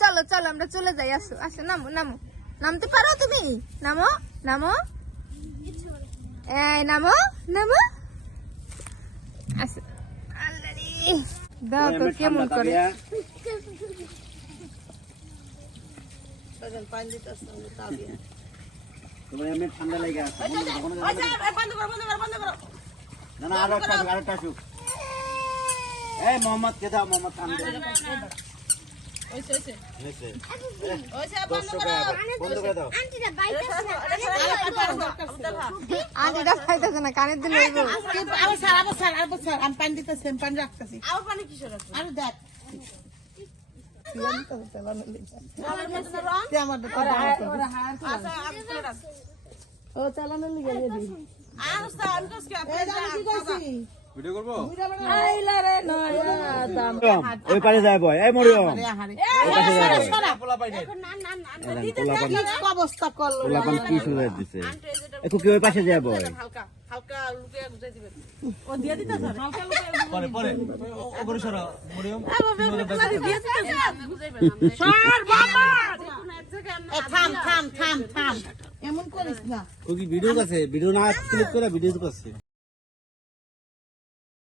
চলো চলো আমরা চলে যাই আসো আসো নামো নামো নামতে পারো তুমি নামো নামো এই নামো নামো আসো দাও তো কেমন করে ঠান্ডা লেগে আছে না না আরও একটা আসুক, আরও একটা এই মোহাম্মদ কে দাও মোহাম্মদ ঠান্ডা হয়েছে। দর্শকরা আবার বন্ধ করে দাও। আন্টিটা পাইতেছে না কানের দিলে। আবার স্যার আবার স্যার আবার স্যার আমি পানি দিতেছি পানি রাখতেছি। আবার পানি কিসের আছে? আরে দেখ। ও চালানোর লিগে দিয়ে দিই আর স্যার, আমি কইছি ভিডিও করব? আইলা রে নয়া দাম ওই পারে যায় বয়। এই মরিয়ম আরে আহারে পোলা পাই নাই না, না, না, না, কি অবস্থা করল? পোলা পান কি সুযোগ দিছে? একটু কি ওই পাশে যায় বয়? হালকা, হালকা লুকিয়ে গুজাই দিবেন। পরে পরে। ওপরে সরো। মরিয়ম গুজাইবেন আপনি। যেকোনো এক জায়গায় আপনি। এ, থাম থাম থাম থাম। এমন করিস না। ভিডিও আছে? ভিডিও না ক্লিক করে ভিডিও করছে।